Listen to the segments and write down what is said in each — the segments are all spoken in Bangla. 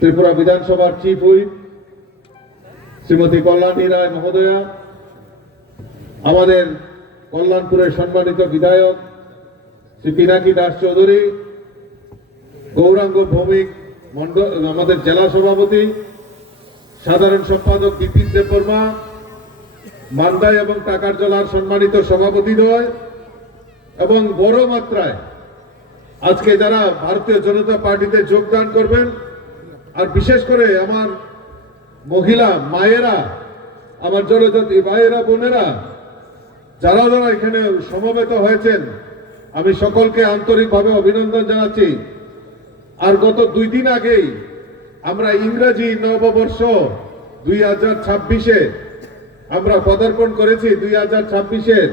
ত্রিপুরা বিধানসভার চিফ হুইপ শ্রীমতী কল্যাণী রায় মহোদয়া, আমাদের কল্যাণপুরের সম্মানিত বিধায়ক শ্রী পিনাকি দাস চৌধুরী, গৌরাঙ্গ ভৌমিক মন্ডল, আমাদের জেলা সভাপতি, সাধারণ সম্পাদক বিপিন দেববর্মা, মান্দাই এবং টাকার জলার সম্মানিত সভাপতিদ্বয় এবং বড় মাত্রায় আজকে যারা ভারতীয় জনতা পার্টিতে যোগদান করবেন, আর বিশেষ করে আমার মহিলা মায়েরা, আমার জনজাতি ভাইয়েরা বোনেরা, যারা যারা এখানে সমবেত হয়েছেন, আমি সকলকে আন্তরিকভাবে অভিনন্দন জানাচ্ছি। আর গত 2 দিন আগেই আমরা ইংরেজি নববর্ষ 2026-এ আমরা পদার্পণ করেছি। 2026-এর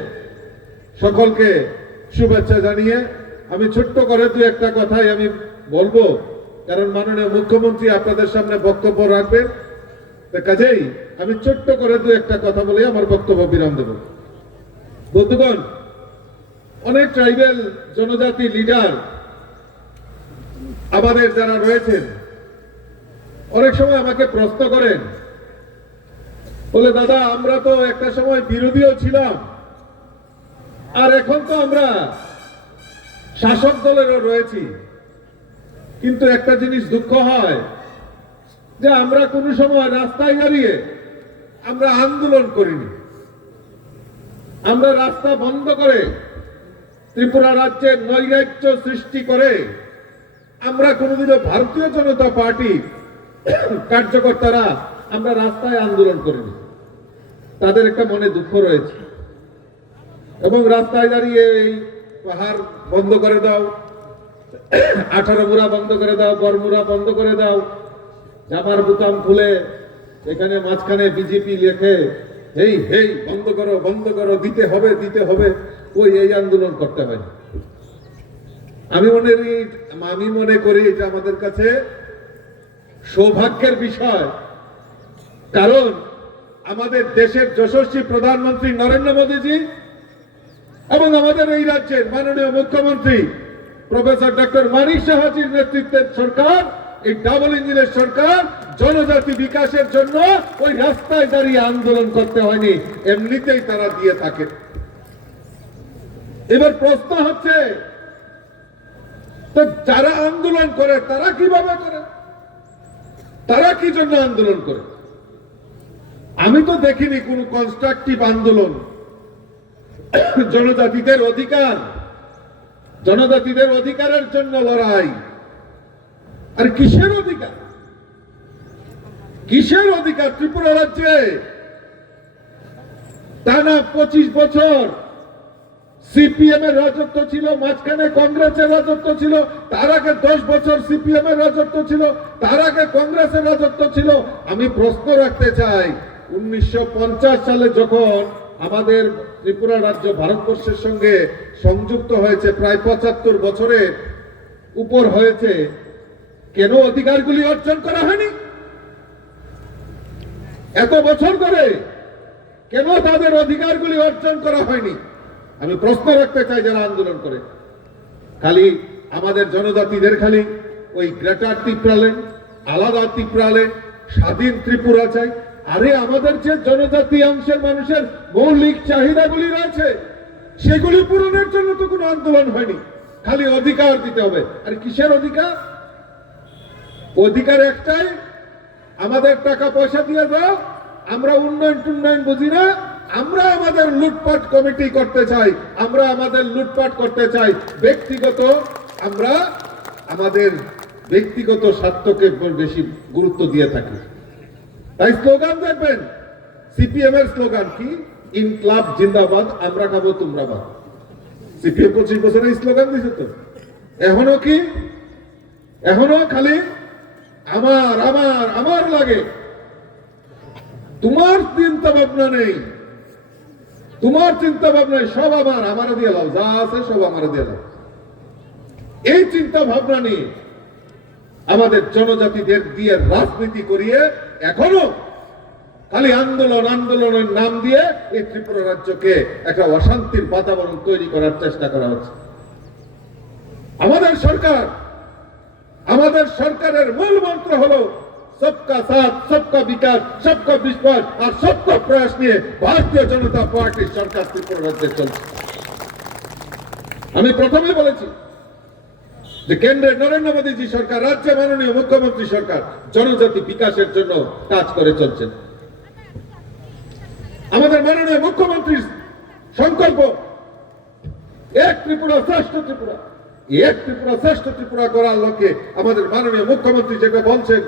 সকলকে শুভেচ্ছা জানিয়ে আমি ছোট্ট করে 2-1টা কথাই আমি বলবো, কারণ মাননীয় মুখ্যমন্ত্রী আপনাদের সামনে বক্তব্য রাখবেন। কাজেই আমি ছোট্ট করে 2-1টা কথা বলে আমার বক্তব্য বিরাম দেব। বন্ধুগণ, অনেক ট্রাইবেল জনজাতি লিডার আমাদের যারা রয়েছেন অনেক সময় আমাকে প্রশ্ন করেন, বলে দাদা আমরা তো একটা সময় বিরোধীও ছিলাম, আর এখন তো আমরা শাসক দলেরও রয়েছি, কিন্তু একটা জিনিস দুঃখ হয় যে আমরা কোনো সময় রাস্তায় দাঁড়িয়ে আমরা আন্দোলন করিনি। আমরা রাস্তা বন্ধ করে ত্রিপুরা রাজ্যে নৈরাজ্য সৃষ্টি করে আমরা কোনোদিনও ভারতীয় জনতা পার্টি কার্যকর্তারা আমরা রাস্তায় আন্দোলন করিনি। তাদের একটা মনে দুঃখ রয়েছে এবং রাস্তায় দাঁড়িয়ে এই পাহাড় বন্ধ করে দাও, 18 মুড়া বন্ধ করে দাও, গড়মুড়া বন্ধ করে দাও, জামার বুতাম খুলে এখানে মাঝখানে বিজেপি লেখে হেই হেই বন্ধ করো, দিতে হবে, ওই এই আন্দোলন করতে হয়। আমি মনে করি এটা আমাদের কাছে সৌভাগ্যের বিষয়, কারণ আমাদের দেশের যশস্বী প্রধানমন্ত্রী নরেন্দ্র মোদীজি এবং আমাদের এই রাজ্যের মাননীয় মুখ্যমন্ত্রী প্রফেসর ডক্টর মানিক সাহাজির নেতৃত্বের সরকার, এই ডাবল ইঞ্জিনের সরকার জনজাতি বিকাশের জন্য ওই রাস্তায় দাঁড়িয়ে আন্দোলন করতে হয়নি, এমনিতেই তারা দিয়ে থাকে। এবার প্রশ্ন হচ্ছে, তো যারা আন্দোলন করে তারা কিভাবে করে, তারা কি জন্য আন্দোলন করে? আমি তো দেখিনি কোন কনস্ট্রাকটিভ আন্দোলন। জনজাতিদের অধিকারের জন্য লড়াই। আর কিসের অধিকার? ত্রিপুরা রাজ্যে টানা 25 বছর সিপিএম এর রাজত্ব ছিল, মাঝখানে কংগ্রেসের রাজত্ব ছিল, তার আগে 10 বছর সিপিএম এর রাজত্ব ছিল, তার আগে কংগ্রেসের রাজত্ব ছিল। আমি প্রশ্ন রাখতে চাই, 1950 সালে যখন আমাদের ত্রিপুরা রাজ্য ভারতবর্ষের সঙ্গে সংযুক্ত হয়েছে, প্রায় 75 বছরের উপর হয়েছে, কেন অধিকারগুলি অর্জন করা হয়নি? এত বছর ধরে কেন তাদের অধিকারগুলি অর্জন করা হয়নি? আমি প্রশ্ন রাখতে চাই যারা আন্দোলন করে। খালি আমাদের জনজাতিদের খালি ওই গ্রেটার ত্রিপুরাল্যান্ড, আলাদা ত্রিপুরাল্যান্ড, স্বাধীন ত্রিপুরা চাই। আরে আমাদের যে জনজাতি অংশের মানুষের মৌলিক চাহিদাগুলি রয়েছে সেগুলি পূরণের জন্য তো কোনো আন্দোলন হয়নি, খালি অধিকার দিতে হবে। আর কিসের অধিকার? অধিকার একটাই, আমাদের টাকা পয়সা দিয়ে দাও, আমরা উন্নয়ন বুঝি না, আমরা আমাদের লুটপাট কমিটি করতে চাই, আমরা আমাদের লুটপাট করতে চাই, আমরা আমাদের ব্যক্তিগত স্বার্থকে বেশি গুরুত্ব দিয়ে থাকি। তাই স্লোগান দেখবেন, সিপিএম এর স্লোগান কি? ইনকলাব জিন্দাবাদ, আমরা খাবো তোমরা বাদ। সিপিএম 25 বছর এই স্লোগান দিছে তো। এখনো খালি আমার লাগে, তোমার চিন্তা ভাবনা নেই, সব আমার দিয়ে লাও, যা আছে সব আমার দিয়ে লাও। এই চিন্তা ভাবনা নিয়ে আমাদের জনজাতিদের দিয়ে রাজনীতি করিয়ে এখনো খালি আন্দোলনের নাম দিয়ে এই ত্রিপুরা রাজ্যকে একটা অশান্তির বাতাবরণ তৈরি করার চেষ্টা করা হচ্ছে। আমাদের সরকার আমাদের সরকারের মূল মন্ত্র হলো সবকা সাথ, সবকা বিকাশ, সবকা বিশ্বাস আর সবকা প্রয়াস নিয়ে ভারতীয় জনতা পার্টির সরকার ত্রিপুরা রাজ্যে চলছে। আমি প্রথমে বলেছি যে কেন্দ্রের নরেন্দ্র মোদীজি সরকার, রাজ্যে মাননীয় মুখ্যমন্ত্রী সরকার জনজাতি বিকাশের জন্য কাজ করে চলছেন। আমাদের মাননীয় মুখ্যমন্ত্রীর সংকল্প এক ত্রিপুরা শ্রেষ্ঠ ত্রিপুরা। এক ত্রিপুরা শ্রেষ্ঠ ত্রিপুরা করার লক্ষ্যে আমাদের মাননীয় মুখ্যমন্ত্রী যেটা বলছেন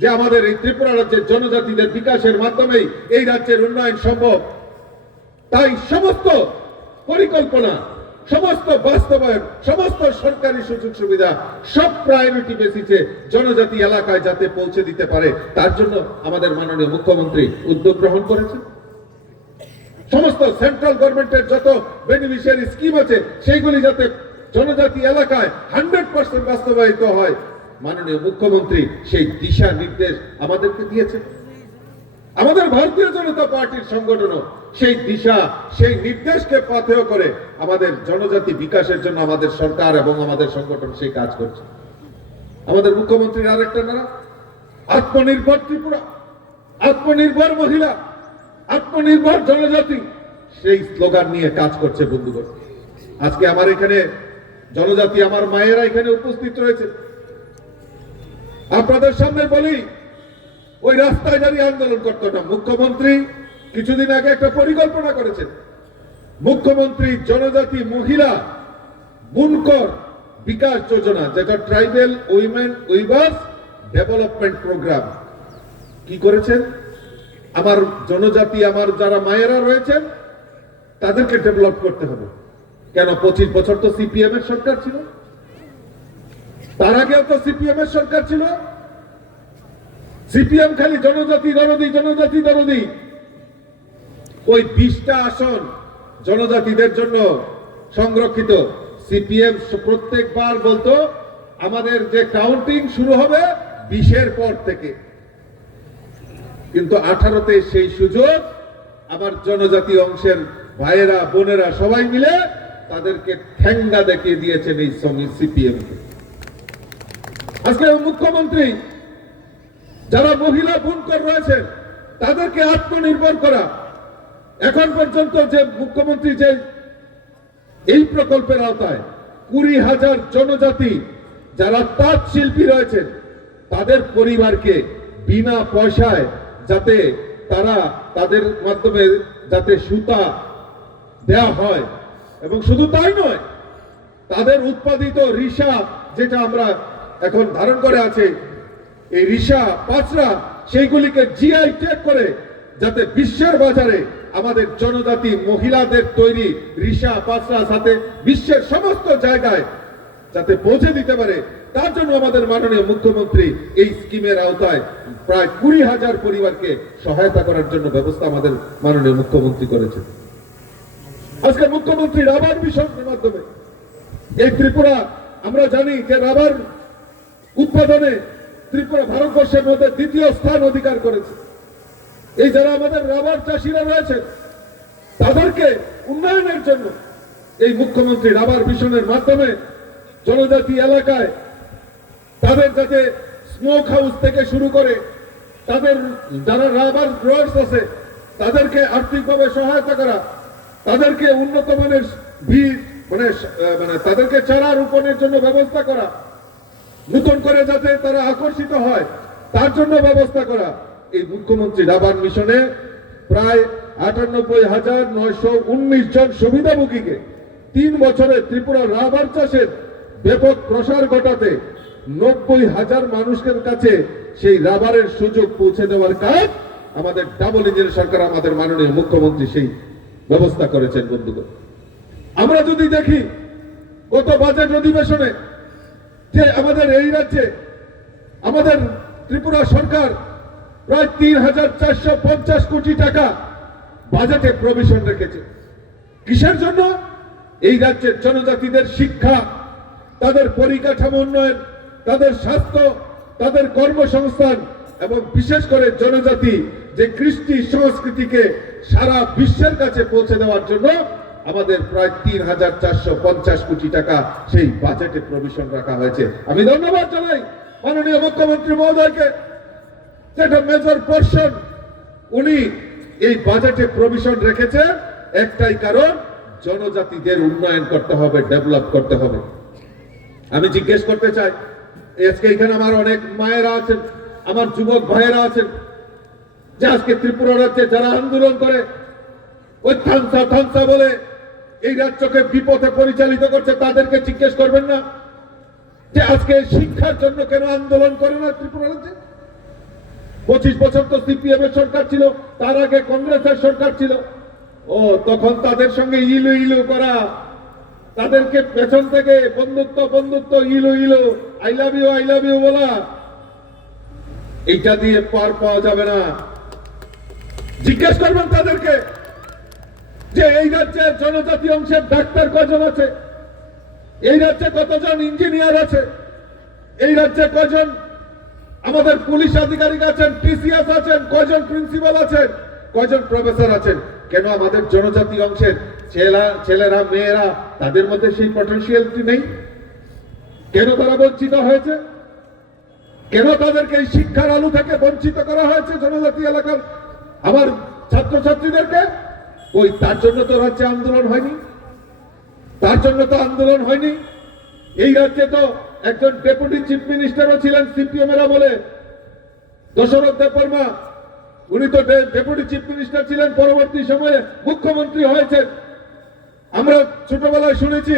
যে আমাদের এই ত্রিপুরা রাজ্যের জনজাতিদের বিকাশের মাধ্যমেই এই রাজ্যের উন্নয়ন সম্ভব, তাই সমস্ত পরিকল্পনা, সমস্ত বাস্তবায়ন, সমস্ত সরকারি সুযোগ সুবিধা সব প্রায়োরিটি বেসিসে জনজাতি এলাকায় যাতে পৌঁছে দিতে পারে তার জন্য আমাদের মাননীয় মুখ্যমন্ত্রী উদ্যোগ গ্রহণ করেছেন। সমস্ত সেন্ট্রাল গভর্নমেন্টের যত বেনিফিশিয়ারি স্কিম আছে সেইগুলি যাতে জনজাতি এলাকায় 100% বাস্তবায়িত হয়, মাননীয় মুখ্যমন্ত্রী সেই দিশা নির্দেশ আমাদেরকে দিয়েছেন। আমাদের ভারতীয় জনতা পার্টির সংগঠনও সেই দিশা, সেই নির্দেশকে পাথেয় করে আমাদের জনজাতি বিকাশের জন্য আমাদের সরকার এবং আমাদের সংগঠন সেই কাজ করছে। আমাদের মুখ্যমন্ত্রীর আরেকটা নারা আত্মনির্ভর ত্রিপুরা, আত্মনির্ভর মহিলা, আত্মনির্ভর জনজাতি, সেই স্লোগান নিয়ে কাজ করছে বন্ধুগণ। আজকে আমার এখানে জনজাতি আমার মায়েরা এখানে উপস্থিত রয়েছে। আপনাদের সামনে বলি, ওই রাস্তায় দাঁড়িয়ে আন্দোলন করতো না। মুখ্যমন্ত্রী কিছুদিন আগে একটা পরিকল্পনা করেছেন। মুখ্যমন্ত্রী জনজাতি মহিলা বুনকর বিকাশ যোজনা, যেটা tribal women weavers development programme. কি করেছেন? আমার জনজাতি, আমার যারা মায়েরা রয়েছেন তাদেরকে ডেভেলপ করতে হবে। কেন? 25 বছর তো সিপিএম এর সরকার ছিল, তার আগেও তো সিপিএম এর সরকার ছিল। সিপিএম খালি জনজাতি দরদি, জনজাতি দরদি। ওই 20টা আসন জনজাতিদের জন্য সংরক্ষিত। সিপিএম প্রত্যেকবার বলতো আমাদের যে কাউন্টিং শুরু হবে 20-এর পর থেকে, কিন্তু 18তে সেই সুযোগ আমার জনজাতি অংশের ভাইয়েরা বোনেরা সবাই মিলে তাদেরকে ঠেঙ্গা দেখিয়ে দিয়েছেন এই সিপিএম কে। আজকে মুখ্যমন্ত্রী যারা মহিলা বুনকর রয়েছেন তাদেরকে আত্মনির্ভর করা। এখন পর্যন্ত যে মুখ্যমন্ত্রী যে এই প্রকল্পের আওতায় 20,000 জনজাতি যারা তাঁত শিল্পী রয়েছেন তাদের পরিবারকে বিনা পয়সায় যাতে তারা তাদের মাধ্যমে যাতে সুতা দেয়া হয়, এবং শুধু তাই নয়, তাদের উৎপাদিত রিসা যেটা আমরা এখন ধারণ করে আছে, এই রিসা পাঁচরা, সেইগুলিকে জিআই ট্যাগ করে যাতে বিশ্বের বাজারে আমাদের জনজাতি মহিলাদের তৈরি রিসা পাঁচরা সাথে বিশ্বের সমস্ত জায়গায় যাতে পৌঁছে দিতে পারে, তার জন্য আমাদের মাননীয় মুখ্যমন্ত্রী এই স্কিমের আওতায় প্রায় 20,000 পরিবারকে সহায়তা করার জন্য ব্যবস্থা আমাদের মাননীয় মুখ্যমন্ত্রী করেছেন। আজকে মুখ্যমন্ত্রী রাবার মিশনের মাধ্যমে এই ত্রিপুরা, আমরা জানি যে রাবার উৎপাদনে ত্রিপুরা ভারতবর্ষের মধ্যে 2য় স্থান অধিকার করেছে। এই যারা আমাদের রাবার চাষিরা রয়েছেন তাদেরকে উন্নয়নের জন্য এই মুখ্যমন্ত্রী রাবার মিশনের মাধ্যমে জনজাতি এলাকায় তাদের যাতে স্মোক হাউস থেকে শুরু করে তাদের যারা রাবার গ্রোয়ার্স আছে তাদেরকে আর্থিকভাবে সহায়তা করা, তাদেরকে উন্নত মানের বীজ মানে তাদেরকে চারা রোপণের জন্য ব্যবস্থা করা, নতুন করে যাতে তারা আকর্ষিত হয় তার জন্য ব্যবস্থা করা। এই মুখ্যমন্ত্রী রাবার মিশনে প্রায় 98,919 জন সুবিধাভোগীকে 3 বছরে ত্রিপুরা রাবার চাষের ব্যাপক প্রসার ঘটাতে 90,000 মানুষের কাছে সেই রাবারের সুযোগ পৌঁছে দেওয়ার কাজ আমাদের ডাবল ইঞ্জিনের সরকার, আমাদের মাননীয় মুখ্যমন্ত্রী সেই ব্যবস্থা করেছেন। বন্ধুগণ, আমরা যদি দেখি গত বাজেট অধিবেশনে যে আমাদের এই রাজ্যে আমাদের ত্রিপুরা সরকার প্রায় 3,450 কোটি টাকা বাজেটে প্রভিশন রেখেছে। কিসের জন্য? এই রাজ্যের জনজাতিদের শিক্ষা, তাদের পরিকাঠামো উন্নয়ন, তাদের স্বাস্থ্য, তাদের কর্মসংস্থান এবং বিশেষ করে জনজাতি যে কৃষ্টি সংস্কৃতিকে সারা বিশ্বের কাছে পৌঁছে দেওয়ার জন্য আমাদের প্রায় ৩,৪৫০ কোটি টাকা সেই বাজেটে প্রভিশন রাখা হয়েছে। আমি ধন্যবাদ জানাই মাননীয় মুখ্যমন্ত্রী মহোদয়কে, যেটা মেজর পোর্শন উনি এই বাজেটে প্রভিশন রেখেছেন, একটাই কারণ, জনজাতিদের উন্নয়ন করতে হবে, ডেভেলপ করতে হবে। আমি জিজ্ঞেস করতে চাই, আজকে এখানে আমার অনেক মায়েরা আছেন, আমার যুবক ভাইয়েরা আছেন, যে আজকে ত্রিপুরা রাজ্যে যারা আন্দোলন করে, ওই থানসা থানসা বলে এই রাজ্যকে বিপথে পরিচালিত করছে, তাদেরকে জিজ্ঞেস করবেন না যে আজকে শিক্ষার জন্য কেন আন্দোলন করে না ত্রিপুরা রাজ্যে? 25 বছর তো সিপিএম এর সরকার ছিল, তার আগে কংগ্রেসের সরকার ছিল। ও তখন তাদের সঙ্গে ইলু ইলু করা, তাদেরকে পেছন থেকে বন্ধুত্ব বন্ধুত্ব ইলু ইলু আই লাভ ইউ বলা, এইটা দিয়ে পার পাওয়া যাবে না। জিজ্ঞেস করবেন তাদেরকে যে এই রাজ্যের জনজাতি অংশের ডাক্তার কজন আছে, এই রাজ্যে কতজন ইঞ্জিনিয়ার আছে, এই রাজ্যে কজন আমাদের পুলিশ আধিকারিক আছেন, টিসিএস আছেন, কজন প্রিন্সিপাল আছেন, কজন প্রফেসর আছেন। কেন আমাদের জনজাতি অংশের ছেলেরা মেয়েরা তাদের মধ্যে সেই পটেনশিয়ালটি নেই? কেন তারা বঞ্চিত হয়েছে? কেন তাদেরকে এই শিক্ষার আলো থেকে বঞ্চিত করা হয়েছে জনজাতি এলাকার আমার ছাত্রছাত্রীদেরকে? ওই তার জন্য তো রাজ্যে আন্দোলন হয়নি, তার জন্য তো আন্দোলন হয়নি। এই রাজ্যে তো একজন ডেপুটি চিফ মিনিস্টারও ছিলেন সিপিএম এর আমলে, দশরথ দেববর্মা, উনি তো ডেপুটি চিফ মিনিস্টার ছিলেন, পরবর্তী সময়ে মুখ্যমন্ত্রী হয়েছেন। আমরা ছোটবেলায় শুনেছি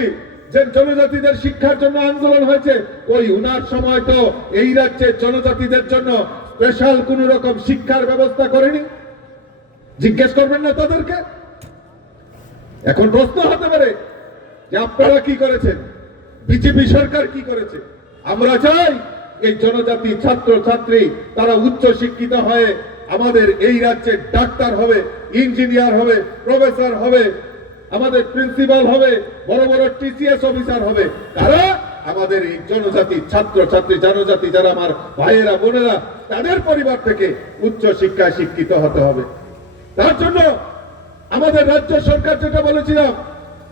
যে জনজাতিদের শিক্ষার জন্য আন্দোলন হয়েছে, ওই উনার সময় তো এই রাজ্যে জনজাতিদের জন্য স্পেশাল কোন রকম শিক্ষার ব্যবস্থা করেনি। জিজ্ঞেস করবেন না তাদেরকে? এখন প্রশ্ন হতে পারে যে আপনারা কি করেছেন, বিজেপি সরকার কি করেছে? আমরা চাই এই জনজাতি ছাত্র ছাত্রী তারা উচ্চ শিক্ষিত হয়ে আমাদের এই রাজ্যে ডাক্তার হবে, ইঞ্জিনিয়ার হবে, প্রফেসর হবে, আমাদের প্রিন্সিপাল হবে, বড় বড় টিসিএস অফিসার হবে। তারা আমাদের এই জনজাতি ছাত্র ছাত্রী জনজাতি যারা আমার ভাইয়েরা বোনেরা, তাদের পরিবার থেকে উচ্চ শিক্ষায় শিক্ষিত হতে হবে। তার জন্য আমাদের রাজ্য সরকার যেটা বলেছিলাম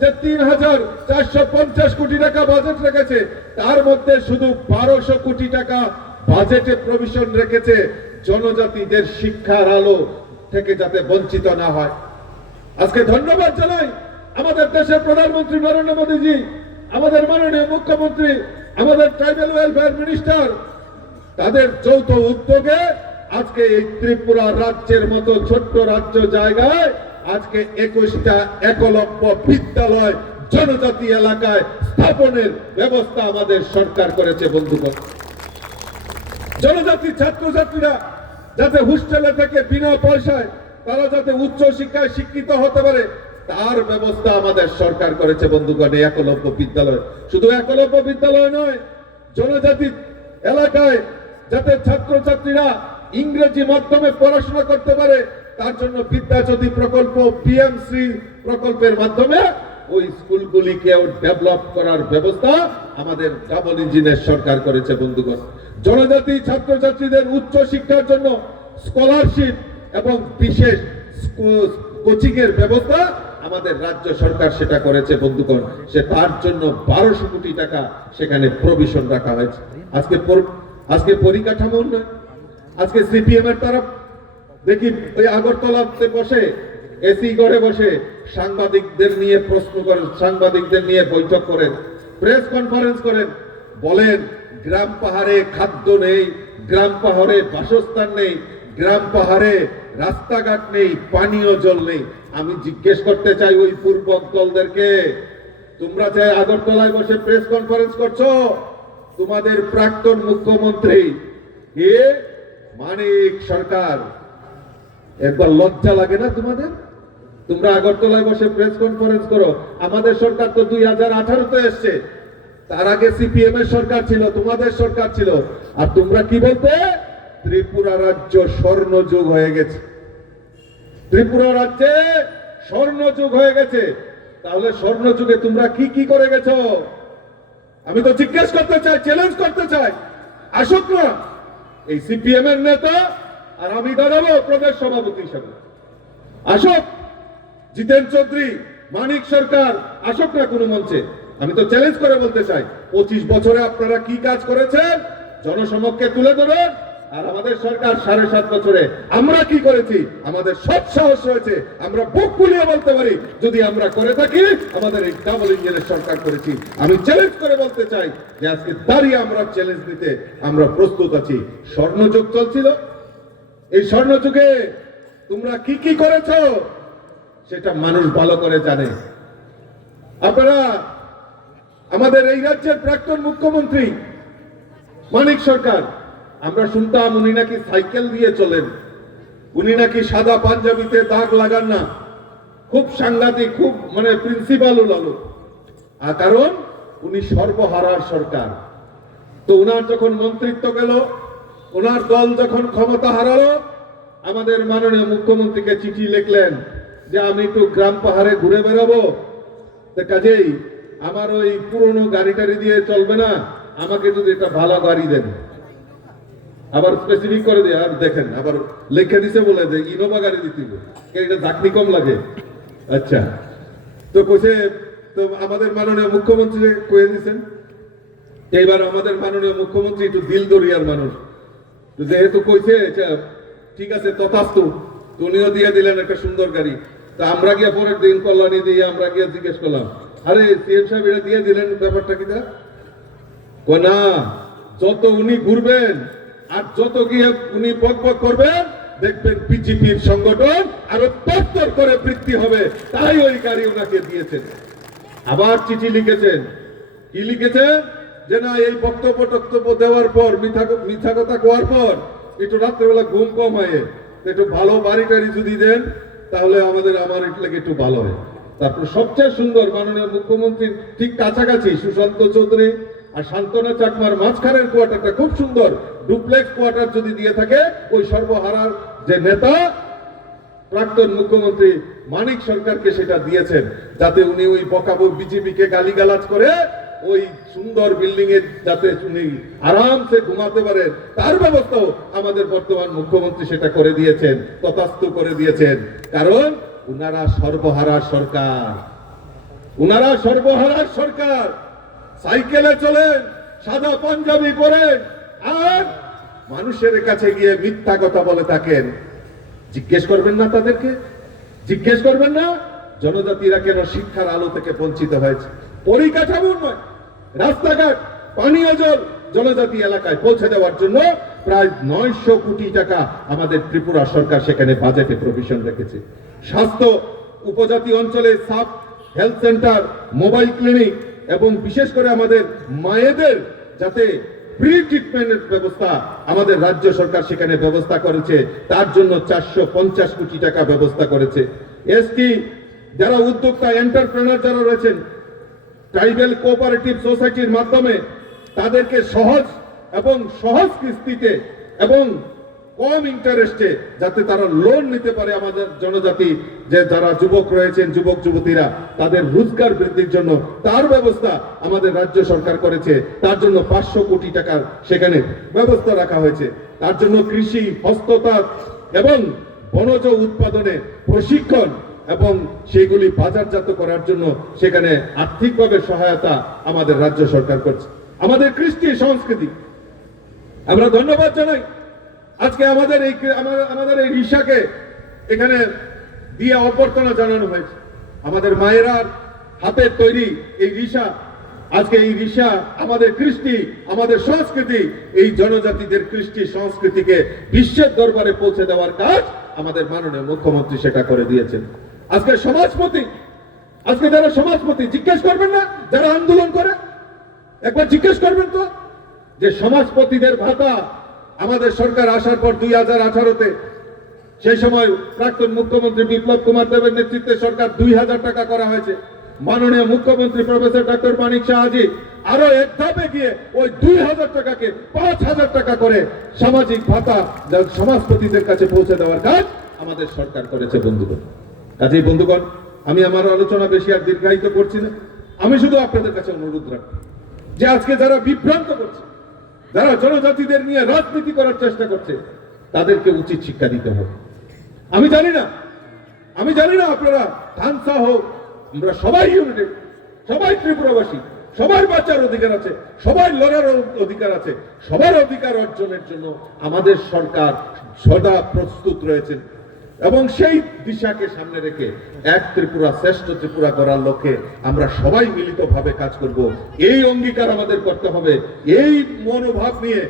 যে ৩,৪৫০ কোটি টাকা বাজেট রেখেছে, তার মধ্যে শুধু ১২০০ কোটি টাকা বাজেটে প্রভিশন রেখেছে জনজাতিদের শিক্ষার আলো থেকে যাতে বঞ্চিত না হয়। আজকে ধন্যবাদ জানাই আমাদের দেশের প্রধানমন্ত্রী নরেন্দ্র মোদীজি, আমাদের মাননীয় মুখ্যমন্ত্রী, আমাদের ট্রাইবাল ওয়েলফেয়ার মিনিস্টার, তাদের যৌথ উদ্যোগে আজকে এই ত্রিপুরা রাজ্যের মতো ছোট্ট রাজ্য জায়গায় আজকে 21টা একলব্য বিদ্যালয় জনজাতি এলাকায় স্থাপনের ব্যবস্থা আমাদের সরকার করেছে। বন্ধুগণ, জনজাতি ছাত্রছাত্রীরা যাতে হোস্টেলে থেকে বিনা পয়সায় তারা যাতে উচ্চ শিক্ষায় শিক্ষিত হতে পারে, তার ব্যবস্থা আমাদের সরকার করেছে। বন্ধুগণ, এই একলব্য বিদ্যালয় শুধু একলব্য বিদ্যালয় নয়, জনজাতি এলাকায় যাতে ছাত্রছাত্রীরা ইংরেজি মাধ্যমে পড়াশোনা করতে পারে, তার জন্য বিদ্যাজ্যোতি প্রকল্প, পিএমসি প্রকল্পের মাধ্যমে ওই স্কুলগুলিকেও ডেভেলপ করার ব্যবস্থা আমাদের ডাবল ইঞ্জিনের সরকার করেছে। বন্ধুগণ, জনজাতি ছাত্রছাত্রীদের উচ্চ শিক্ষার জন্য স্কলারশিপ এবং বিশেষ কোচিং এর ব্যবস্থা আমাদের রাজ্য সরকার সেটা করেছে। বন্ধুগণ, সে তার জন্য ১২০০ কোটি টাকা সেখানে প্রভিশন রাখা হয়েছে। আজকে পরিকাঠামো উন্নয়ন, আজকে সিপিএম এর তরফ দেখি ওই আগরতলাতে বসে এসি ঘরে বসে সাংবাদিকদের নিয়ে প্রশ্ন করেন, সাংবাদিকদের নিয়ে বৈঠক করেন, প্রেস কনফারেন্স করেন, বলেন গ্রাম পাহাড়ে খাদ্য নেই, গ্রাম পাহাড়ে বাসস্থান নেই, গ্রাম পাহাড়ে রাস্তাঘাট নেই, পানীয় জল নেই। আমি জিজ্ঞেস করতে চাই ওই পূর্বক দলদেরকে, তোমরা যে আগরতলায় বসে প্রেস কনফারেন্স করছো, তোমাদের প্রাক্তন মুখ্যমন্ত্রী কে মানিক সরকার, একবার লজ্জা লাগে না তোমাদের? তোমরা আগরতলায় বসে প্রেস কনফারেন্স করো। আমাদের সরকার তো 2018-তে এসছে, তার আগে সিপিএম এর সরকার ছিল, তোমাদের সরকার ছিল, আর তোমরা কি বলতে? ত্রিপুরা রাজ্য স্বর্ণযুগ হয়ে গেছে, ত্রিপুরা রাজ্যে স্বর্ণযুগ হয়ে গেছে। তাহলে স্বর্ণযুগে তোমরা কি কি করে গেছো? আমি তো জিজ্ঞেস করতে চাই, চ্যালেঞ্জ করতে চাই, আসুক না এই সিপিএম এর নেতা, আর আমি দাঁড়াবো প্রদেশ সভাপতি হিসাবে, আসুক জিতেন চৌধুরী, মানিক সরকার আসুক না কোনো মঞ্চে, আমি তো চ্যালেঞ্জ করে বলতে চাই 25 বছরে আপনারা কি কাজ করেছেন জনসমক্ষে তুলে ধরুন। আর আমাদের সরকার 7.5 বছরে আমরা কি করেছি, আমাদের সৎ সাহস রয়েছে, আমরা বুক ফুলিয়ে বলতে পারি যদি আমরা করে থাকি আমাদের এই ডাবল ইঞ্জিনের সরকার করেছি। আমি চ্যালেঞ্জ করে বলতে চাই যে আজকে দাঁড়িয়ে আমরা চ্যালেঞ্জ নিতে আমরা প্রস্তুত আছি। স্বর্ণযুগ চলছিল, এই স্বর্ণযুগে তোমরা কি কি করেছো সেটা মানুষ ভালো করে জানে। আপনারা আমাদের এই রাজ্যের প্রাক্তন মুখ্যমন্ত্রী মানিক সরকার, আমরা শুনতাম উনি নাকি সাইকেল দিয়ে চলেন, উনি নাকি সাদা পাঞ্জাবিতে দাগ লাগান না, খুব সাংঘাতিক, খুব মানে প্রিন্সিপাল লালু। আর কারণ উনি সর্বহারার সরকার। তো উনার যখন মন্ত্রিত্ব গেল, ওনার দল যখন ক্ষমতা হারালো, আমাদের মাননীয় মুখ্যমন্ত্রীকে চিঠি লিখলেন যে আমি একটু গ্রাম পাহাড়ে ঘুরে বেড়াবো, তো কাজেই আমার ওই পুরনো গাড়ি টাড়ি দিয়ে চলবে না, আমাকে যদি একটা ভালো গাড়ি দেন। আবার স্পেসিফিক করে দিয়ে আর দেখেন আবার লিখে দিছে বলে যে ইনোভা গাড়ি দিতে হবে, এটা ঝাঁকনি কম লাগে। আচ্ছা, তো কইছে, তো আমাদের মাননীয় মুখ্যমন্ত্রী কয়ে দিয়েছেন। এইবার আমাদের মাননীয় মুখ্যমন্ত্রী একটু দিল দরিয়ার মানুষ, তো যেহেতু কইছে ঠিক আছে তথাস্তু, উনিও দিয়ে দিলেন একটা সুন্দর গাড়ি। তা আমরা গিয়া পরের দিন কল্যাণী দিয়ে আমরা গিয়া জিজ্ঞেস করলাম, আরে সিএম সাহেব এটা দিয়ে দিলেন, ব্যাপারটা কি? না, যত উনি ঘুরবেন আর যত গিয়ে উনি বক বক করবেন দেখবেন বিজেপির সংগঠন আরো তরতর করে বৃদ্ধি হবে, তাই ওই গাড়ি ওনাকে দিয়েছেন। আবার চিঠি লিখেছেন, কি লিখেছেন যে না এই বক্তব্য দেওয়ার পর মিথ্যা কথা কোয়ার পর একটু রাত্রেবেলা ঘুম কম হয়, একটু ভালো বাড়ি টাড়ি যদি দেন তাহলে আমার একটু ভালো হয়। তারপর সবচেয়ে সুন্দর মাননীয় মুখ্যমন্ত্রীর ঠিক কাছাকাছি সুশান্ত চৌধুরী আর শান্তনা চাকমার মাঝখানের কোয়ার্টারটা খুব সুন্দর ডুপ্লেক্স কোয়ার্টার যদি দিয়ে থাকে, ওই সর্বহারার যে নেতা প্রাক্তন মুখ্যমন্ত্রী মানিক সরকারকে সেটা দিয়েছেন, যাতে উনি ওই বকাবো বিজেপিকে গালিগালাজ করে ওই সুন্দর বিল্ডিং এ যাতে উনি আরামসে ঘুমাতে পারেন তার ব্যবস্থাও আমাদের বর্তমান মুখ্যমন্ত্রী সেটা করে দিয়েছেন, তথাস্তু করে দিয়েছেন। কারণ উনারা সর্বহারার সরকার, উনারা সর্বহারার সরকার। সাইকেলে চলেন, সাদা পাঞ্জাবি পরেন, আর মানুষের কাছে গিয়ে মিথ্যা কথা বলে থাকেন। জিজ্ঞেস করবেন না তাদেরকে? জিজ্ঞেস করবেন না জনজাতিরা কেন শিক্ষার আলো থেকে বঞ্চিত হয়েছে? পরিকাঠামো নয়, রাস্তাঘাট, পানীয় জল জনজাতি এলাকায় পৌঁছে দেওয়ার জন্য প্রায় 900 কোটি টাকা আমাদের ত্রিপুরা সরকার সেখানে বাজেটে প্রভিশন রেখেছে। স্বাস্থ্য উপজাতি অঞ্চলে sub health centre, mobile clinic এবং বিশেষ করে আমাদের মায়েদের যাতে ফ্রি ট্রিটমেন্টের ব্যবস্থা আমাদের রাজ্য সরকার সেখানে ব্যবস্থা করেছে, তার জন্য 450 কোটি টাকা ব্যবস্থা করেছে। এসটি যারা উদ্যোক্তা এন্টারপ্রেনার যারা রয়েছেন, ট্রাইবাল কোঅপারেটিভ সোসাইটির মাধ্যমে তাদেরকে সহজ কিস্তিতে এবং কম ইন্টারেস্টে যাতে তারা লোন নিতে পারে। আমাদের জনজাতি যে যারা যুবক রয়েছেন, যুবক যুবতীরা, তাদের রোজগার বৃদ্ধির জন্য তার ব্যবস্থা আমাদের রাজ্য সরকার করেছে। তার জন্য 500 কোটি টাকার সেখানে ব্যবস্থা রাখা হয়েছে। তার জন্য কৃষি, হস্ততাঁত এবং বনজ উৎপাদনে প্রশিক্ষণ এবং সেগুলি বাজারজাত করার জন্য সেখানে আর্থিকভাবে সহায়তা আমাদের রাজ্য সরকার করছে। আমাদের কৃষ্টি সংস্কৃতি আমরা ধন্যবাদ জানাই। আজকে আমাদের এই রিসাকে এখানে দিয়ে অভ্যর্থনা জানানো হয়েছে। আমাদের মায়েরা হাতের তৈরি এই রিসা, আজকে এই রিসা আমাদের কৃষ্টি, আমাদের সংস্কৃতি, এই জনজাতিদের কৃষ্টি সংস্কৃতিকে বিশ্বের দরবারে পৌঁছে দেওয়ার কাজ আমাদের মাননীয় মুখ্যমন্ত্রী সেটা করে দিয়েছেন। আজকে সমাজপতি, আজকে যারা সমাজপতি, জিজ্ঞেস করবেন না যারা আন্দোলন করে, একবার জিজ্ঞেস করবেন তো যে সমাজপতিদের ভাতা আমাদের সরকার আসার পর 2018-তে সেই সময় প্রাক্তন মুখ্যমন্ত্রী বিপ্লব কুমার দেবের নেতৃত্বে সরকার 2000 টাকা করা হয়েছে। মাননীয় মুখ্যমন্ত্রী প্রফেসর ডক্টর মানিক শাহজি আরো এক ধাপে গিয়ে ওই 2000 টাকাকে 5000 টাকা করে সামাজিক ভাতা সমাজপতিদের কাছে পৌঁছে দেওয়ার কাজ আমাদের সরকার করেছে। বন্ধুগণ, কাজেই বন্ধুগণ, আমি আমার আলোচনা বেশি আর দীর্ঘায়িত করছি না। আমি শুধু আপনাদের কাছে অনুরোধ রাখি যে আজকে যারা বিভ্রান্ত করছে, যারা জনজাতিদের নিয়ে রাজনীতি করার চেষ্টা করছে, তাদেরকে উচিত শিক্ষা দিতে হবে। আমি জানি না আপনারা ধানসা হোক আমরা সবাই ইউনাইটেড, সবাই ত্রিপুরাবাসী, সবার বাঁচার অধিকার আছে, সবার লড়ার অধিকার আছে, সবার অধিকার অর্জনের জন্য আমাদের সরকার সদা প্রস্তুত রয়েছেন এবং সেই দিশাকে সামনে রেখে এক ত্রিপুরা শ্রেষ্ঠ ত্রিপুরা করার লক্ষ্যে আমরা সবাই মিলিতভাবে কাজ করব। এই অঙ্গীকার আমাদের করতে হবে, এই মনোভাব নিয়ে